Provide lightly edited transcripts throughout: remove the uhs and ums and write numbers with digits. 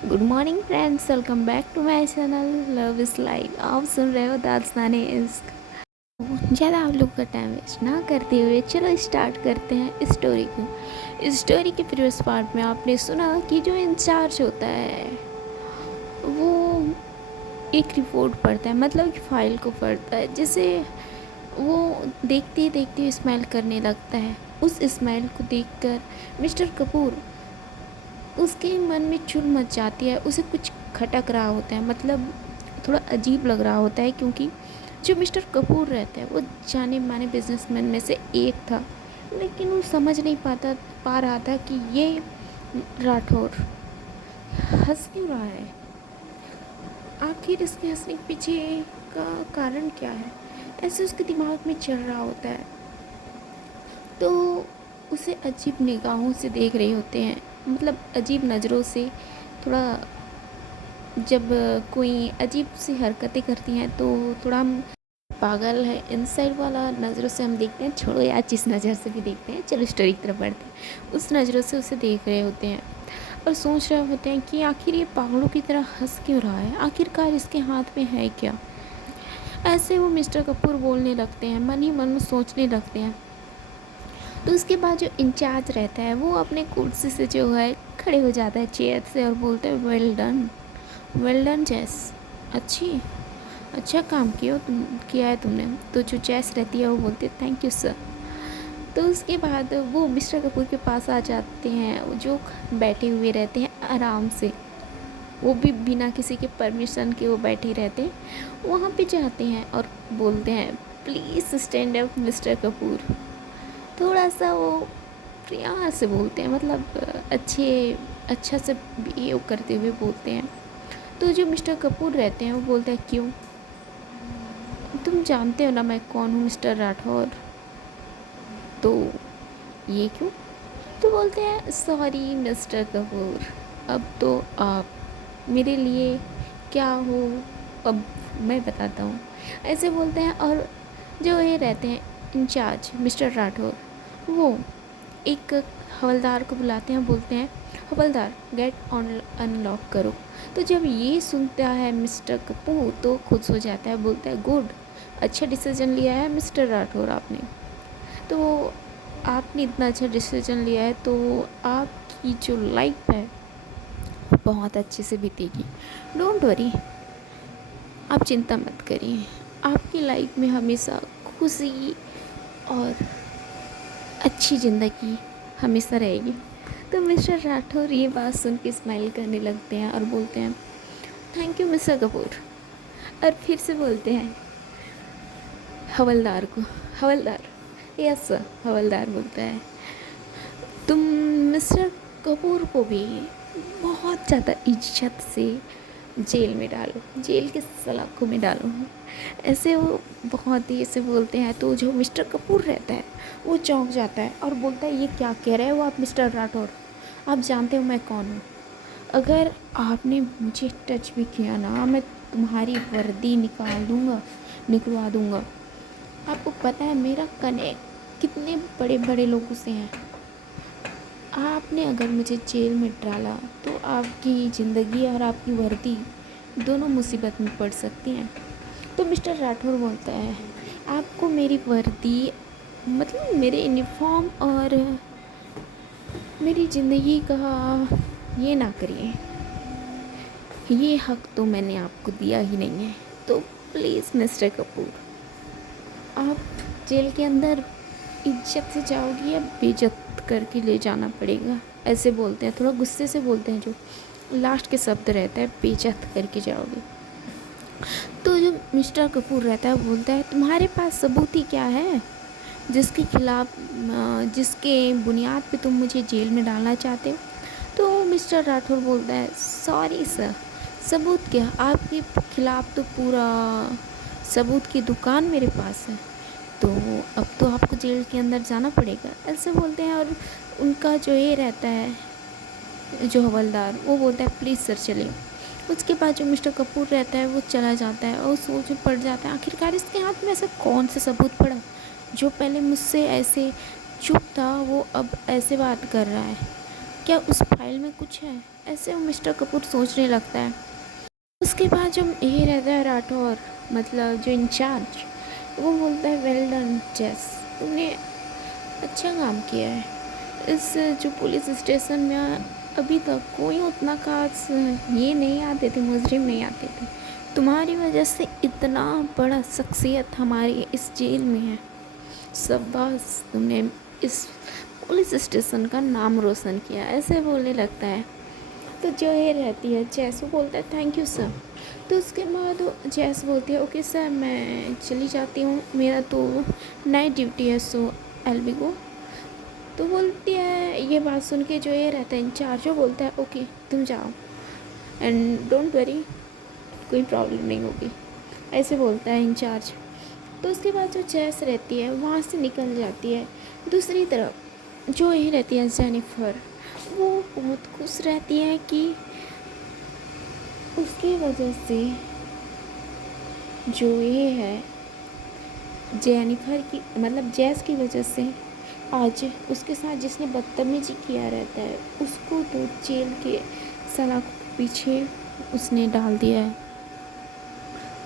Good morning friends, welcome back to my channel love is life. आप सुन रहे हो दास्ताने इश्क। ज़्यादा आप लोग का टाइम वेस्ट ना करते हुए चलो स्टार्ट करते हैं इस स्टोरी को। इस स्टोरी के प्रीवियस पार्ट में आपने सुना कि जो इंचार्ज होता है वो एक रिपोर्ट पढ़ता है, मतलब कि फाइल को पढ़ता है, जिसे वो देखते ही देखते स्माइल करने लगता है। उस स्माइल को देखकर मिस्टर कपूर, उसके मन में चुल मच जाती है। उसे कुछ खटक रहा होता है, मतलब थोड़ा अजीब लग रहा होता है, क्योंकि जो मिस्टर कपूर रहता है वो जाने माने बिजनेसमैन में से एक था। लेकिन वो समझ नहीं पा रहा था कि ये राठौर हंस क्यों रहा है। आखिर इसके हंसने के पीछे का कारण क्या है, ऐसे उसके दिमाग में चल रहा होता है। तो उसे अजीब निगाहों से देख रहे होते हैं, मतलब अजीब नज़रों से। थोड़ा जब कोई अजीब सी हरकतें करती हैं तो थोड़ा हम पागल है इनसाइड वाला नज़रों से हम देखते हैं। छोड़ो यार, जिस नज़र से भी देखते हैं, चलो स्टोरी की तरफ बढ़ते हैं। उस नज़रों से उसे देख रहे होते हैं और सोच रहे होते हैं कि आखिर ये पागलों की तरह हंस क्यों रहा है, आखिरकार इसके हाथ में है क्या। ऐसे वो मिस्टर कपूर बोलने लगते हैं, मन ही मन में सोचने लगते हैं। तो उसके बाद जो इंचार्ज रहता है वो अपने कुर्सी से जो है खड़े हो जाता है, चेयर से, और बोलते हैं वेल डन, वेल डन जैस, अच्छी अच्छा काम किया है तुमने। तो जो जैस रहती है वो बोलती है थैंक यू सर। तो उसके बाद वो मिस्टर कपूर के पास आ जाते हैं, जो बैठे हुए रहते हैं आराम से, वो भी बिना किसी के परमिशन के वो बैठे रहते हैं। वहाँ पे जाते हैं और बोलते हैं please stand up mister Kapoor. थोड़ा सा वो प्यार से बोलते हैं, मतलब अच्छा से बिहेव करते हुए बोलते हैं। तो जो मिस्टर कपूर रहते हैं वो बोलते हैं क्यों, तुम जानते हो ना मैं कौन हूँ मिस्टर राठौर। तो ये क्यों। तो बोलते हैं सॉरी मिस्टर कपूर, अब तो आप मेरे लिए क्या हो, अब मैं बताता हूँ, ऐसे बोलते हैं। और जो ये रहते हैं इंचार्ज मिस्टर राठौर, वो एक हवलदार को बुलाते हैं, बोलते हैं हवलदार गेट ऑन अनलॉक करो। तो जब ये सुनता है मिस्टर कपूर तो खुश हो जाता है, बोलता है गुड, अच्छा डिसीजन लिया है मिस्टर राठौर आपने। तो आपने इतना अच्छा डिसीजन लिया है तो आपकी जो लाइफ है बहुत अच्छे से बीतेगी। डोंट वरी, आप चिंता मत करिए, आपकी लाइफ में हमेशा खुशी और अच्छी ज़िंदगी हमेशा रहेगी। तो मिस्टर राठौर ये बात सुन के स्माइल करने लगते हैं और बोलते हैं थैंक यू मिस्टर कपूर। और फिर से बोलते हैं हवलदार को, हवलदार, यस सर, हवलदार बोलता है तुम मिस्टर कपूर को भी बहुत ज़्यादा इज्जत से जेल में डालो, जेल के सलाखों में डालो। ऐसे वो बहुत ही ऐसे बोलते हैं। तो जो मिस्टर कपूर रहता है वो चौंक जाता है और बोलता है ये क्या कह रहे हो आप मिस्टर राठौर, आप जानते हो मैं कौन हूँ। अगर आपने मुझे टच भी किया ना, मैं तुम्हारी वर्दी निकलवा दूँगा। आपको पता है मेरा कनेक्ट कितने बड़े बड़े लोगों से हैं। आपने अगर मुझे जेल में डाला तो आपकी ज़िंदगी और आपकी वर्दी दोनों मुसीबत में पड़ सकती हैं। तो मिस्टर राठौर बोलता है आपको मेरी वर्दी, मतलब मेरे यूनिफॉर्म और मेरी ज़िंदगी का ये ना करिए, ये हक तो मैंने आपको दिया ही नहीं है। तो प्लीज़ मिस्टर कपूर, आप जेल के अंदर इज्जत से जाओगी या बेइज्जत करके ले जाना पड़ेगा, ऐसे बोलते हैं। थोड़ा गुस्से से बोलते हैं, जो लास्ट के शब्द रहता है बेइज्जत करके जाओगे। तो जो मिस्टर कपूर रहता है बोलता है तुम्हारे पास सबूत ही क्या है जिसके खिलाफ, जिसके बुनियाद पे तुम मुझे जेल में डालना चाहते हो। तो मिस्टर राठौर बोलता है सॉरी सर, सबूत क्या, आपके खिलाफ तो पूरा सबूत की दुकान मेरे पास है। तो अब तो आपको जेल के अंदर जाना पड़ेगा, ऐसे बोलते हैं। और उनका जो ये रहता है, जो हवलदार, वो बोलता है प्लीज़ सर चलिए। उसके बाद जो मिस्टर कपूर रहता है वो चला जाता है और सोच में पड़ जाता है आखिरकार इसके हाथ में ऐसा कौन सा सबूत पड़ा, जो पहले मुझसे ऐसे चुप था वो अब ऐसे बात कर रहा है। क्या उस फाइल में कुछ है? ऐसे वो मिस्टर कपूर सोचने लगता है। उसके बाद जो ये रहता है राठौर, मतलब जो इंचार्ज, वो बोलता है वेल डन जेस, तुमने अच्छा काम किया है। इस जो पुलिस स्टेशन में अभी तक कोई उतना खास ये नहीं आते थे, मुजरिम नहीं आते थे। तुम्हारी वजह से इतना बड़ा शख्सियत हमारी इस जेल में है। शाबाश, तुमने इस पुलिस स्टेशन का नाम रोशन किया। ऐसे बोलने लगता है। तो जो ये रहती है जैस, वो बोलता है थैंक यू सर। तो उसके बाद जैस बोलती है ओके सर, मैं चली जाती हूँ, मेरा तो नाइट ड्यूटी है, सो एल बी गो। तो बोलती है, ये बात सुन के जो ये रहता है इंचार्ज, वो बोलता है ओके तुम जाओ एंड डोंट वरी, कोई प्रॉब्लम नहीं होगी, ऐसे बोलता है इंचार्ज। तो उसके बाद जो जैस रहती है वहाँ से निकल जाती है। दूसरी तरफ जो यही रहती है जेनिफर, वो बहुत खुश रहती है कि उसकी वजह से जो ये है जेनिफर की, मतलब जैस की वजह से आज उसके साथ जिसने बदतमीजी किया रहता है उसको तो जेल के सलाखों के पीछे उसने डाल दिया है।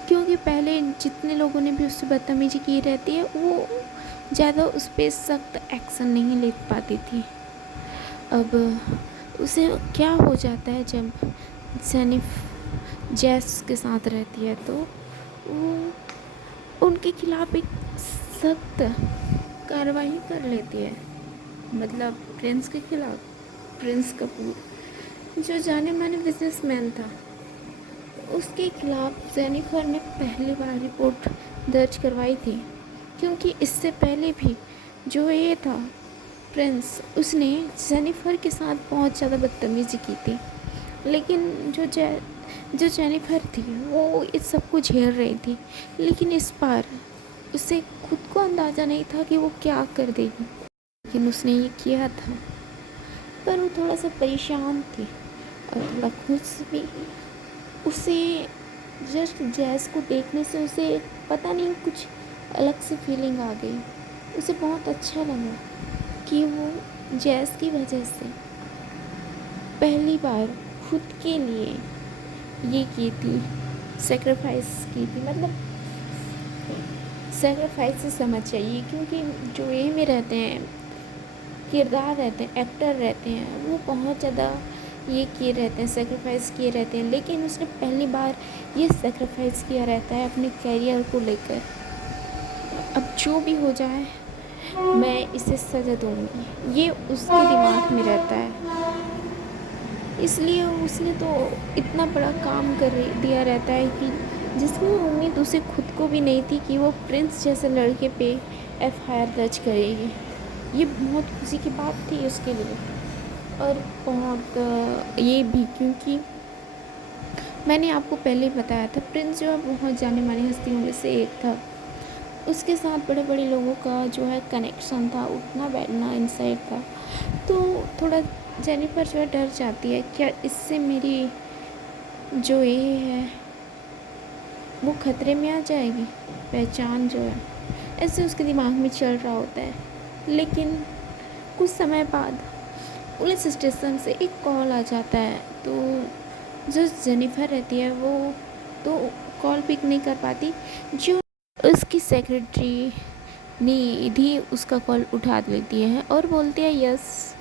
क्योंकि पहले जितने लोगों ने भी उससे बदतमीजी की रहती है वो ज़्यादा उस पर सख्त एक्शन नहीं ले पाती थी। अब उसे क्या हो जाता है जब जेनिफ जैस के साथ रहती है, तो वो उनके खिलाफ़ एक सख्त कार्रवाई कर लेती है। मतलब प्रिंस के खिलाफ़, प्रिंस कपूर जो जाने माने बिजनेसमैन था, उसके खिलाफ़ जेनिफर ने पहली बार रिपोर्ट दर्ज करवाई थी। क्योंकि इससे पहले भी जो ये था प्रिंस, उसने जेनिफर के साथ बहुत ज़्यादा बदतमीज़ी की थी। लेकिन जो जेनिफर थी वो इस सब को झेल रही थी। लेकिन इस बार उसे खुद को अंदाज़ा नहीं था कि वो क्या कर देगी, लेकिन उसने ये किया था। पर वो थोड़ा सा परेशान थी और थोड़ा खुश भी। उसे जस्ट जैस को देखने से उसे पता नहीं कुछ अलग सी फीलिंग आ गई। उसे बहुत अच्छा लगा कि वो जैस की वजह से पहली बार खुद के लिए ये की थी, सेक्रीफाइस की थी। मतलब सेक्रीफाइस से समझ चाहिए, क्योंकि जो ये में रहते हैं, किरदार रहते हैं, एक्टर रहते हैं, वो बहुत ज़्यादा ये किए रहते हैं, सेक्रीफाइस किए रहते हैं। लेकिन उसने पहली बार ये सेक्रीफाइस किया रहता है अपने करियर को लेकर। अब जो भी हो जाए मैं इसे सज़ा दूँगी, ये उसके दिमाग में रहता है। इसलिए उसने तो इतना बड़ा काम कर दिया रहता है कि जिसकी उम्मीद उसे खुद को भी नहीं थी कि वो प्रिंस जैसे लड़के पे एफआईआर दर्ज करेगी। ये बहुत खुशी की बात थी उसके लिए। और बहुत ये भी क्योंकि मैंने आपको पहले ही बताया था, प्रिंस जो है बहुत जाने मानी हस्तियों में से एक था। उसके साथ बड़े बड़े लोगों का जो है कनेक्शन था, उठना बैठना इनसाइड था। तो थोड़ा जेनिफर जो है डर जाती है, क्या इससे मेरी जो ये है वो खतरे में आ जाएगी, पहचान जो है, ऐसे उसके दिमाग में चल रहा होता है। लेकिन कुछ समय बाद पुलिस स्टेशन से एक कॉल आ जाता है। तो जो जेनिफर रहती है वो तो कॉल पिक नहीं कर पाती। जो उसकी सेक्रेटरी निधि उसका कॉल उठा लेती है और बोलती है यस।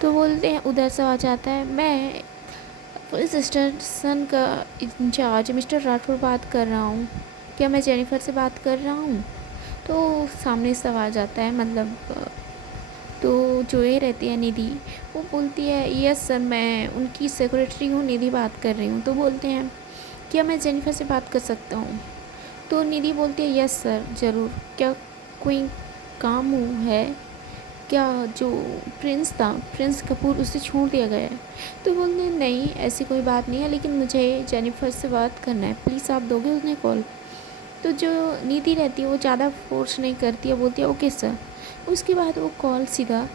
तो बोलते हैं, उधर से आ जाता है, मैं पुलिस स्टेशन का इंचार्ज मिस्टर राठौर बात कर रहा हूँ, क्या मैं जेनिफर से बात कर रहा हूँ? तो सामने से आ जाता है, मतलब तो जो ये रहती है निधि, वो बोलती है यस सर, मैं उनकी सेक्रेटरी हूँ, निधि बात कर रही हूँ। तो बोलते हैं क्या मैं जेनिफर से बात कर सकता हूँ? तो निधि बोलती है यस सर ज़रूर, क्या कोई काम है क्या? जो प्रिंस था, प्रिंस कपूर, उसे छोड़ दिया गया है? तो बोलते हैं नहीं ऐसी कोई बात नहीं है, लेकिन मुझे जेनिफर से बात करना है, प्लीज़ आप दोगे उन्हें कॉल? तो जो निधि रहती है वो ज़्यादा फोर्स नहीं करती है, बोलती है ओके सर। उसके बाद वो कॉल सीधा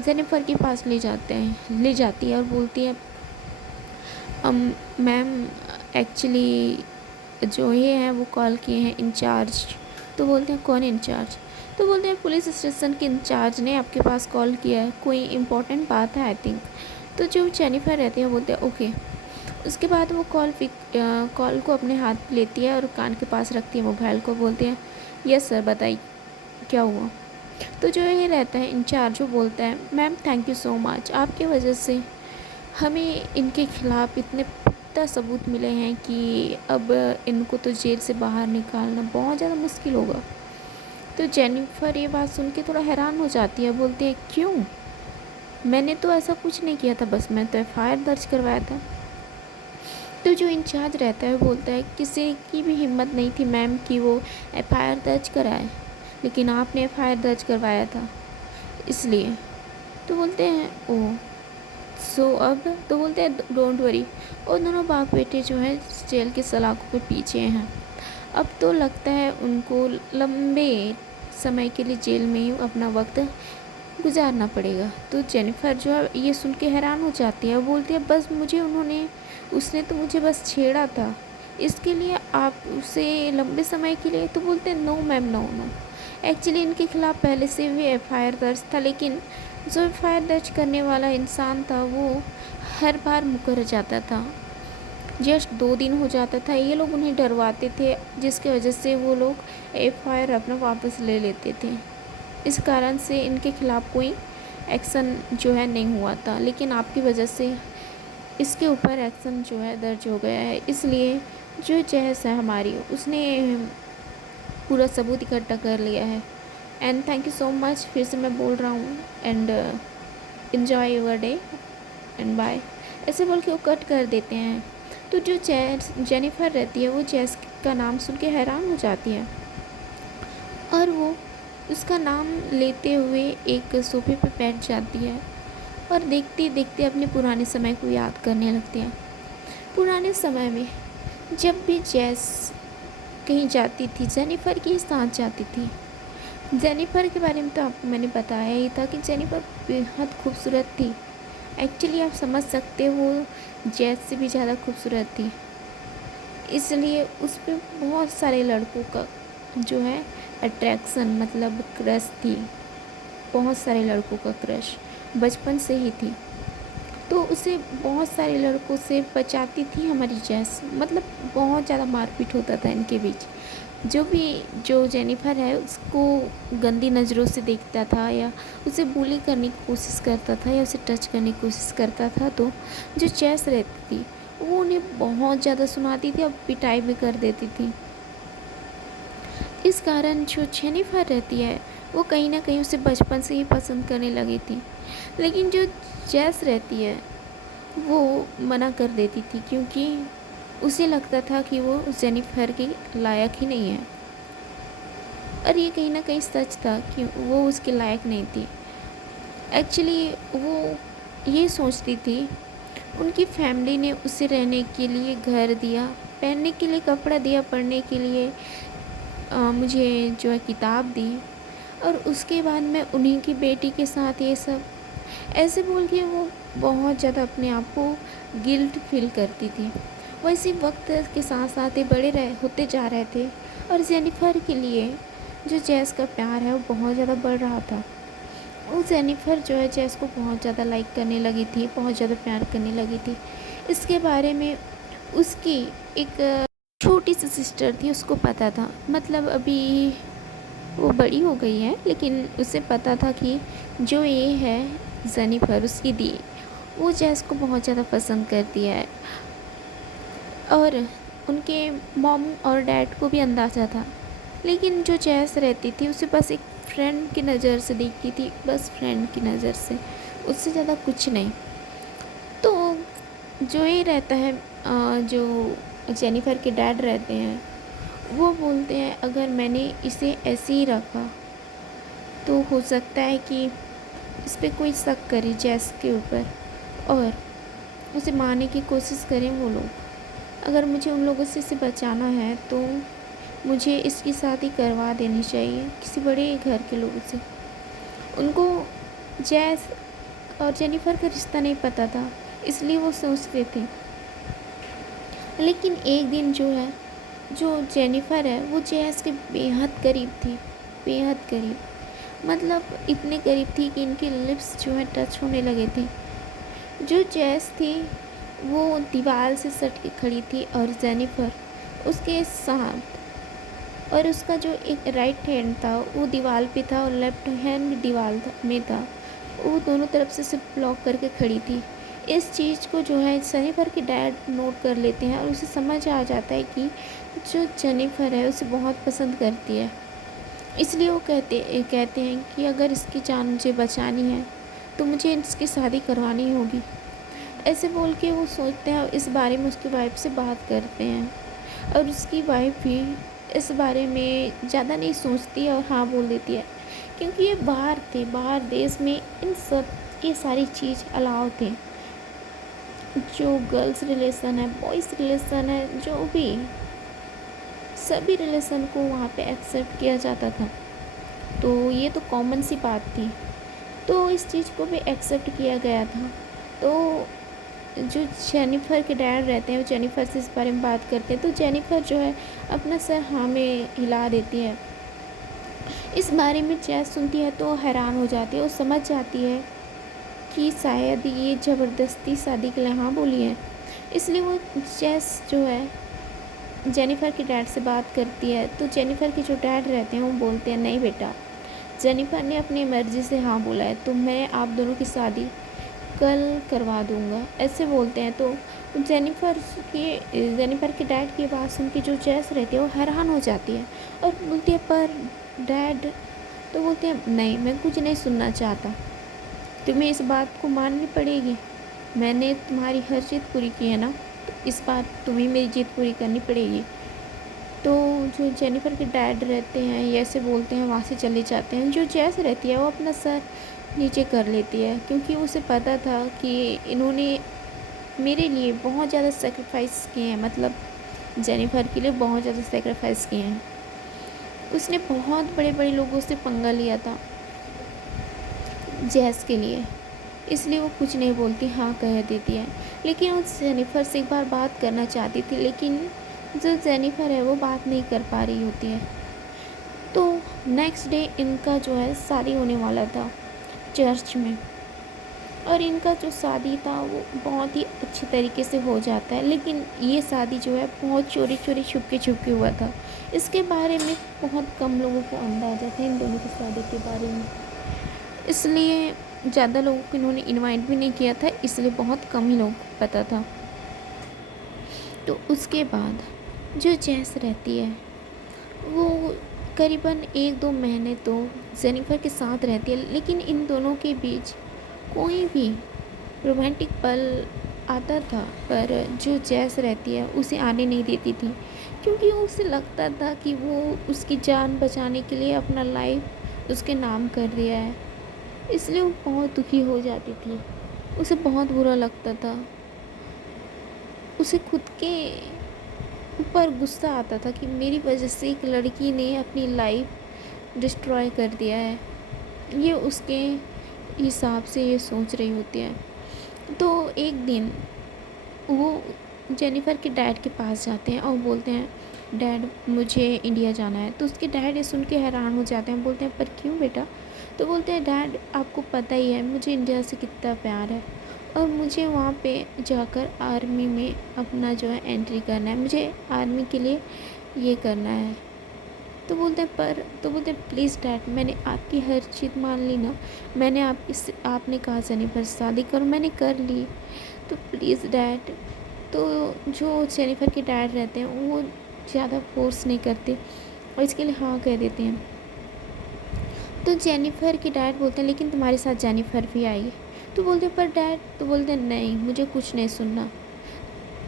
जेनिफर के पास ले जाती है और बोलती है मैम एक्चुअली जो ये हैं वो कॉल किए हैं इंचार्ज। तो बोलते हैं कौन इंचार्ज? तो बोलते हैं पुलिस स्टेशन के इंचार्ज ने आपके पास कॉल किया है, कोई इम्पोर्टेंट बात है आई थिंक। तो जो जेनिफर रहती है बोलते हैं ओके। उसके बाद वो कॉल को अपने हाथ में लेती है और कान के पास रखती है मोबाइल को, बोलती है यस सर बताइए क्या हुआ। तो जो ये रहता है इंचार्ज वो बोलता है ma'am thank you so much, आपकी वजह से हमें इनके खिलाफ़ इतने पुख्ता सबूत मिले हैं कि अब इनको तो जेल से बाहर निकालना बहुत ज़्यादा मुश्किल होगा। तो जेनिफर ये बात सुन के थोड़ा हैरान हो जाती है, बोलती है क्यों, मैंने तो ऐसा कुछ नहीं किया था, बस मैं तो एफआईआर दर्ज करवाया था। तो जो इंचार्ज रहता है बोलता है किसी की भी हिम्मत नहीं थी मैम कि वो एफआईआर दर्ज कराए, लेकिन आपने एफआईआर दर्ज करवाया था इसलिए। तो बोलते हैं ओह सो अब, तो बोलते हैं डोंट वरी। और दोनों बाप बेटे जो है जेल के सलाखों के पीछे हैं। अब तो लगता है उनको लंबे समय के लिए जेल में ही अपना वक्त गुजारना पड़ेगा। तो जेनिफर जो है ये सुन के हैरान हो जाती है, बोलती है बस उसने तो मुझे बस छेड़ा था, इसके लिए आप उसे लंबे समय के लिए। तो बोलते हैं no ma'am no no, actually इनके खिलाफ़ पहले से भी एफआईआर दर्ज था, लेकिन जो एफआईआर दर्ज करने वाला इंसान था वो हर बार मुकर जाता था, जस्ट 2 दिन हो जाता था, ये लोग उन्हें डरवाते थे जिसकी वजह से वो लोग एफआईआर अपना वापस ले लेते थे। इस कारण से इनके खिलाफ़ कोई एक्शन जो है नहीं हुआ था, लेकिन आपकी वजह से इसके ऊपर एक्शन जो है दर्ज हो गया है। इसलिए जो जज है हमारी उसने पूरा सबूत इकट्ठा कर लिया है। And thank you so much, फिर से मैं बोल रहा हूँ, and enjoy your day and bye. ऐसे बोल के वो कट कर देते हैं। तो जो जेनिफर रहती है वो जैस का नाम सुन के हैरान हो जाती है और वो उसका नाम लेते हुए एक सोफे पर बैठ जाती है और देखते देखते अपने पुराने समय को याद करने लगती है। पुराने समय में जब भी जैस कहीं जाती थी जेनिफर के साथ जाती थी। जेनिफर के बारे में तो आपको मैंने बताया ही था कि जेनिफर बेहद खूबसूरत थी। एक्चुअली आप समझ सकते हो जैस से भी ज़्यादा खूबसूरत थी, इसलिए उस पर बहुत सारे लड़कों का जो है अट्रैक्शन मतलब क्रश थी, बहुत सारे लड़कों का क्रश बचपन से ही थी। तो उसे बहुत सारे लड़कों से बचाती थी हमारी जैस, मतलब बहुत ज़्यादा मारपीट होता था इनके बीच। जो जेनिफर है उसको गंदी नज़रों से देखता था या उसे बुली करने की कोशिश करता था या उसे टच करने की कोशिश करता था, तो जो जैस रहती थी वो उन्हें बहुत ज़्यादा सुनाती थी और पिटाई भी कर देती थी। इस कारण जो जेनिफर रहती है वो कहीं ना कहीं उसे बचपन से ही पसंद करने लगी थी, लेकिन जो जैस रहती है वो मना कर देती थी क्योंकि उसे लगता था कि वो जेनिफर के लायक ही नहीं है। और ये कहीं ना कहीं सच था कि वो उसके लायक नहीं थी। एक्चुअली वो ये सोचती थी, उनकी फैमिली ने उसे रहने के लिए घर दिया, पहनने के लिए कपड़ा दिया, पढ़ने के लिए मुझे जो है किताब दी, और उसके बाद मैं उन्हीं की बेटी के साथ ये सब ऐसे बोल के वो बहुत ज़्यादा अपने आप को गिल्ट फील करती थी। वैसे वक्त के साथ साथ ये होते जा रहे थे और जेनिफर के लिए जो जैस का प्यार है वो बहुत ज़्यादा बढ़ रहा था। वो जेनिफर जो है जैस को बहुत ज़्यादा लाइक करने लगी थी, बहुत ज़्यादा प्यार करने लगी थी। इसके बारे में उसकी एक छोटी सी सिस्टर थी, उसको पता था, मतलब अभी वो बड़ी हो गई है लेकिन उसे पता था कि जो ये है जेनिफर उसकी दी वो जैस को बहुत ज़्यादा पसंद करती है। और उनके मॉम और डैड को भी अंदाज़ा था, लेकिन जो जैस रहती थी उसे बस एक फ्रेंड की नज़र से देखती थी, बस फ्रेंड की नज़र से, उससे ज़्यादा कुछ नहीं। तो जो ये रहता है जो जेनिफर के डैड रहते हैं वो बोलते हैं अगर मैंने इसे ऐसे ही रखा तो हो सकता है कि इस पर कोई शक करे जैस के ऊपर और उसे मारने की कोशिश करें वो लोग। अगर मुझे उन लोगों से इसे बचाना है तो मुझे इसकी शादी करवा देनी चाहिए किसी बड़े घर के लोगों से। उनको जैस और जेनिफर का रिश्ता नहीं पता था, इसलिए वो सोचते थे। लेकिन एक दिन जो जेनिफर है वो जैस के बेहद करीब थी बेहद करीब, मतलब इतने करीब थी कि इनके लिप्स जो है टच होने लगे थे। जो जेस थी वो दीवार से सट के खड़ी थी और जेनिफर उसके साथ, और उसका जो एक राइट हैंड था वो दीवार पे था और लेफ्ट हैंड दीवार में था। वो दोनों तरफ से सिर्फ ब्लॉक करके खड़ी थी। इस चीज़ को जो है जेनिफर के डैड नोट कर लेते हैं और उसे समझ आ जाता है कि जो जेनिफर है उसे बहुत पसंद करती है। इसलिए वो कहते हैं कि अगर इसकी जान मुझे बचानी है तो मुझे इसकी शादी करवानी होगी। ऐसे बोल के वो सोचते हैं और इस बारे में उसकी वाइफ से बात करते हैं, और उसकी वाइफ भी इस बारे में ज़्यादा नहीं सोचती और हाँ बोल देती है, क्योंकि ये बाहर देश में इन सब ये सारी चीज़ अलाउ थे। जो गर्ल्स रिलेशन है, बॉयज़ रिलेशन है, जो भी सभी रिलेशन को वहाँ पे एक्सेप्ट किया जाता था। तो ये तो कॉमन सी बात थी, तो इस चीज़ को भी एक्सेप्ट किया गया था। तो जो जेनिफर के डैड रहते हैं वो जेनिफर से इस बारे में बात करते हैं, तो जेनिफर जो है अपना सर हाँ में हिला देती है। इस बारे में जैस सुनती है तो हैरान हो जाती है, वो समझ जाती है कि शायद ये ज़बरदस्ती शादी के लिए हाँ बोली है। इसलिए वो जैस जो है जेनिफर के डैड से बात करती है, तो जेनिफर के जो डैड रहते हैं वो बोलते हैं नहीं बेटा, जेनिफर ने अपनी मर्ज़ी से हाँ बोला है, तो मैं आप दोनों की शादी कल करवा दूँगा, ऐसे बोलते हैं। तो जेनिफर के डैड की बात सुन के जो जेस रहती है वो हैरान हो जाती है और बोलती है पर डैड, तो बोलते हैं नहीं मैं कुछ नहीं सुनना चाहता, तुम्हें इस बात को माननी पड़ेगी, मैंने तुम्हारी हर जिद पूरी की है ना, तो इस बार तुम्हें मेरी जिद पूरी करनी पड़ेगी। तो जो जेनिफर के डैड रहते हैं ये ऐसे बोलते हैं, वहाँ से चले जाते हैं। जो जेस रहती है वो अपना सर नीचे कर लेती है, क्योंकि उसे पता था कि इन्होंने मेरे लिए बहुत ज़्यादा सेक्रीफाइस किए हैं, मतलब जेनिफर के लिए बहुत ज़्यादा सेक्रीफाइस किए हैं। उसने बहुत बड़े बड़े लोगों से पंगा लिया था जेस के लिए, इसलिए वो कुछ नहीं बोलती, हाँ कह देती है। लेकिन वो जेनिफर से एक बार बात करना चाहती थी, लेकिन जो जेनिफर है वो बात नहीं कर पा रही होती है। तो नेक्स्ट डे इनका जो है शादी होने वाला था चर्च में, और इनका जो शादी था वो बहुत ही अच्छी तरीके से हो जाता है। लेकिन ये शादी जो है बहुत चोरी चोरी छुपके छुपके हुआ था, इसके बारे में बहुत कम लोगों को अंदाज़ा था इन दोनों की शादी के बारे में, इसलिए ज़्यादा लोगों को इन्होंने इनवाइट भी नहीं किया था, इसलिए बहुत कम ही लोगों को पता था। तो उसके बाद जो जेस रहती है वो करीबन 1-2 महीने तो जेनिफर के साथ रहती है, लेकिन इन दोनों के बीच कोई भी रोमांटिक पल आता था, पर जो जेस रहती है उसे आने नहीं देती थी, क्योंकि उसे लगता था कि वो उसकी जान बचाने के लिए अपना लाइफ उसके नाम कर दिया है, इसलिए वो बहुत दुखी हो जाती थी। उसे बहुत बुरा लगता था, उसे खुद के ऊपर गुस्सा आता था कि मेरी वजह से एक लड़की ने अपनी लाइफ डिस्ट्रॉय कर दिया है, ये उसके हिसाब से ये सोच रही होती है। तो एक दिन वो जेनिफर के डैड के पास जाते हैं और बोलते हैं डैड मुझे इंडिया जाना है। तो उसके डैड ये सुन के हैरान हो जाते हैं, बोलते हैं पर क्यों बेटा? तो बोलते हैं डैड आपको पता ही है मुझे इंडिया से कितना प्यार है, और मुझे वहाँ पे जाकर आर्मी में अपना जो है एंट्री करना है, मुझे आर्मी के लिए ये करना है। तो बोलते हैं प्लीज़ डैड मैंने आपकी हर चीज़ मान ली ना, मैंने आपने कहा जेनिफर शादी करो, मैंने कर ली, तो प्लीज़ डैड। तो जो जेनिफर के डैड रहते हैं वो ज़्यादा फोर्स नहीं करते और इसके लिए हाँ कह देते हैं। तो जेनिफर के डैड बोलते हैं लेकिन तुम्हारे साथ जेनिफर भी आई। तो बोलते पर डैड, तो बोलते हैं नहीं मुझे कुछ नहीं सुनना।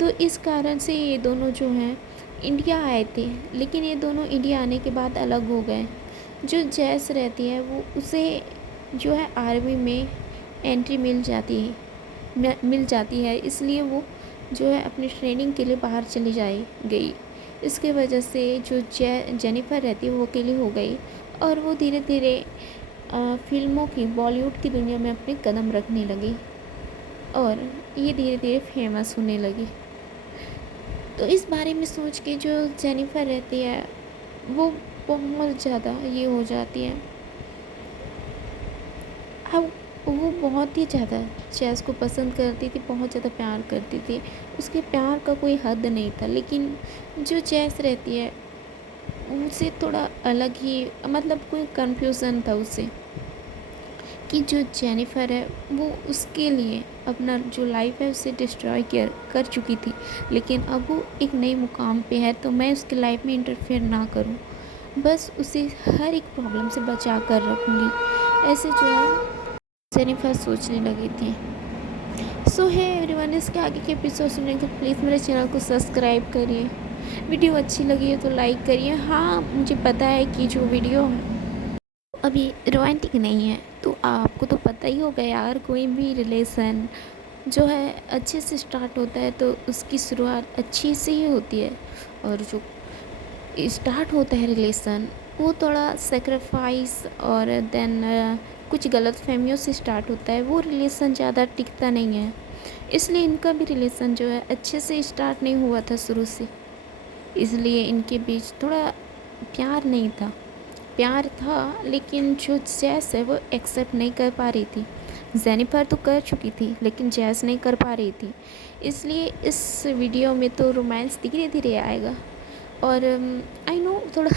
तो इस कारण से ये दोनों जो हैं इंडिया आए थे, लेकिन ये दोनों इंडिया आने के बाद अलग हो गए। जो जेस रहती है वो उसे जो है आर्मी में एंट्री मिल जाती है, इसलिए वो जो है अपनी ट्रेनिंग के लिए बाहर चली गई। इसके वजह से जो जेनिफर रहती है वो अकेली हो गई, और वो धीरे धीरे फिल्मों की बॉलीवुड की दुनिया में अपने कदम रखने लगी, और ये धीरे धीरे फेमस होने लगी। तो इस बारे में सोच के जो जेनिफर रहती है वो बहुत ज़्यादा ये हो जाती है। अब वो बहुत ही ज़्यादा जैज़ को पसंद करती थी, बहुत ज़्यादा प्यार करती थी। उसके प्यार का कोई हद नहीं था, लेकिन जो जैज़ रहती है उनसे थोड़ा अलग ही, मतलब कोई कन्फ्यूज़न था उसे कि जो जेनिफ़र है वो उसके लिए अपना जो लाइफ है उसे डिस्ट्रॉय कर चुकी थी, लेकिन अब वो एक नए मुकाम पे है, तो मैं उसकी लाइफ में इंटरफेयर ना करूं, बस उसे हर एक प्रॉब्लम से बचा कर रखूँगी, ऐसे जो है जेनिफ़र सोचने लगी थी। सो है एवरीवन, इसके आगे के एपिसोड सुनने के लिए प्लीज़ मेरे चैनल को सब्सक्राइब करिए। वीडियो अच्छी लगी है तो लाइक करिए। हाँ, मुझे पता है कि जो वीडियो अभी रोमांटिक नहीं है, तो आपको तो पता ही होगा यार, कोई भी रिलेशन जो है अच्छे से स्टार्ट होता है तो उसकी शुरुआत अच्छी से ही होती है, और जो स्टार्ट होता है रिलेशन वो थोड़ा सेक्रीफाइस और देन कुछ गलत फहमियों से स्टार्ट होता है, वो रिलेशन ज़्यादा टिकता नहीं है। इसलिए इनका भी रिलेशन जो है अच्छे से स्टार्ट नहीं हुआ था शुरू से, इसलिए इनके बीच थोड़ा प्यार नहीं था। प्यार था लेकिन जो जैस है वो एक्सेप्ट नहीं कर पा रही थी। जेनिफर तो कर चुकी थी लेकिन जैस नहीं कर पा रही थी, इसलिए इस वीडियो में तो रोमांस धीरे धीरे आएगा। और आई नो थोड़ा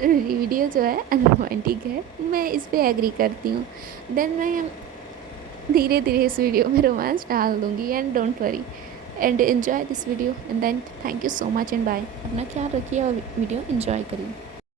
वीडियो जो है अनरोमांटिक है, मैं इस पे एग्री करती हूँ। देन मैं धीरे धीरे इस वीडियो में रोमांस डाल दूँगी, and don't worry and enjoy this video, and then thank you so much and bye. अपना ख्याल रखिए और वीडियो एंजॉय करिए।